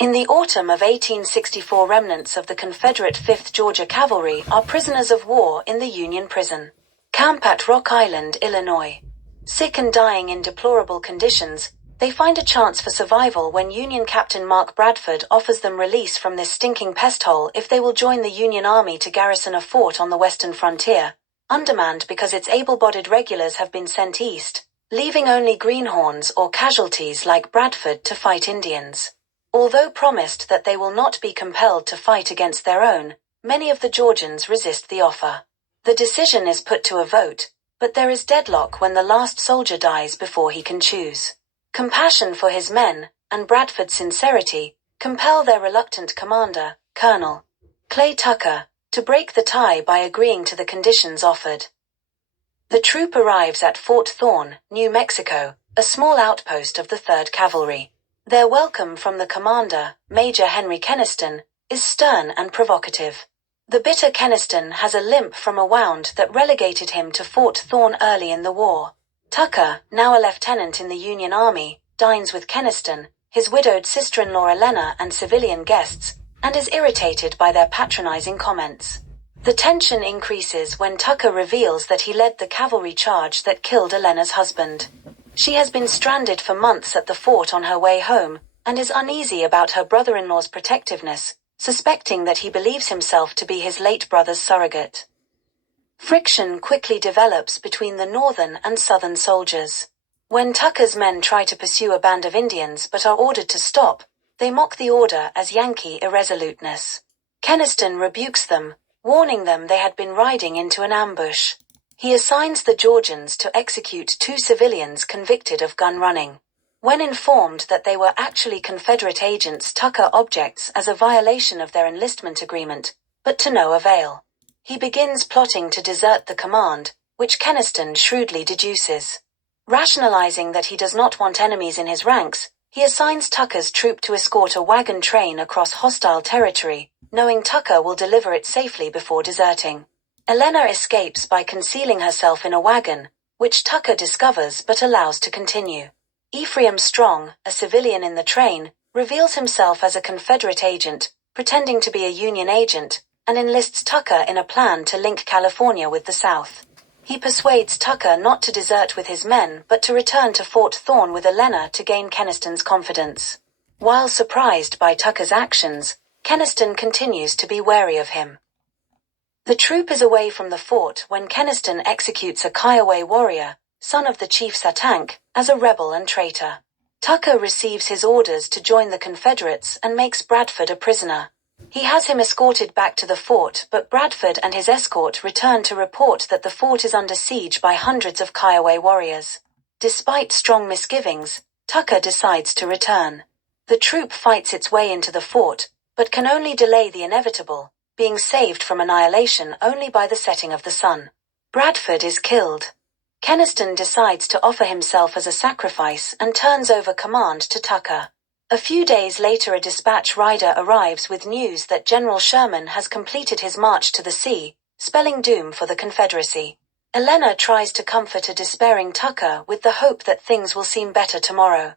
In the autumn of 1864, remnants of the Confederate 5th Georgia Cavalry are prisoners of war in the Union prison camp at Rock Island, Illinois. Sick and dying in deplorable conditions, they find a chance for survival when Union Captain Mark Bradford offers them release from this stinking pest hole if they will join the Union Army to garrison a fort on the western frontier, undermanned because its able-bodied regulars have been sent east, leaving only greenhorns or casualties like Bradford to fight Indians. Although promised that they will not be compelled to fight against their own, many of the Georgians resist the offer. The decision is put to a vote, but there is deadlock when the last soldier dies before he can choose. Compassion for his men, and Bradford's sincerity, compel their reluctant commander, Colonel Clay Tucker, to break the tie by agreeing to the conditions offered. The troop arrives at Fort Thorne, New Mexico, a small outpost of the 3rd Cavalry. Their welcome from the commander, Major Henry Keniston, is stern and provocative. The bitter Keniston has a limp from a wound that relegated him to Fort Thorne early in the war. Tucker, now a lieutenant in the Union Army, dines with Keniston, his widowed sister-in-law Elena, and civilian guests, and is irritated by their patronizing comments. The tension increases when Tucker reveals that he led the cavalry charge that killed Elena's husband. She has been stranded for months at the fort on her way home, and is uneasy about her brother-in-law's protectiveness, suspecting that he believes himself to be his late brother's surrogate. Friction quickly develops between the northern and southern soldiers. When Tucker's men try to pursue a band of Indians but are ordered to stop, they mock the order as Yankee irresoluteness. Keniston rebukes them, warning them they had been riding into an ambush. He assigns the Georgians to execute 2 civilians convicted of gun running. When informed that they were actually Confederate agents, Tucker objects as a violation of their enlistment agreement, but to no avail. He begins plotting to desert the command, which Keniston shrewdly deduces. Rationalizing that he does not want enemies in his ranks, he assigns Tucker's troop to escort a wagon train across hostile territory, knowing Tucker will deliver it safely before deserting. Elena escapes by concealing herself in a wagon, which Tucker discovers but allows to continue. Ephraim Strong, a civilian in the train, reveals himself as a Confederate agent, pretending to be a Union agent, and enlists Tucker in a plan to link California with the South. He persuades Tucker not to desert with his men but to return to Fort Thorne with Elena to gain Keniston's confidence. While surprised by Tucker's actions, Keniston continues to be wary of him. The troop is away from the fort when Keniston executes a Kiowa warrior, son of the chief Satank, as a rebel and traitor. Tucker receives his orders to join the Confederates and makes Bradford a prisoner. He has him escorted back to the fort, but Bradford and his escort return to report that the fort is under siege by hundreds of Kiowa warriors. Despite strong misgivings, Tucker decides to return. The troop fights its way into the fort, but can only delay the inevitable, being saved from annihilation only by the setting of the sun. Bradford is killed. Keniston decides to offer himself as a sacrifice and turns over command to Tucker. A few days later, a dispatch rider arrives with news that General Sherman has completed his march to the sea, spelling doom for the Confederacy. Elena tries to comfort a despairing Tucker with the hope that things will seem better tomorrow.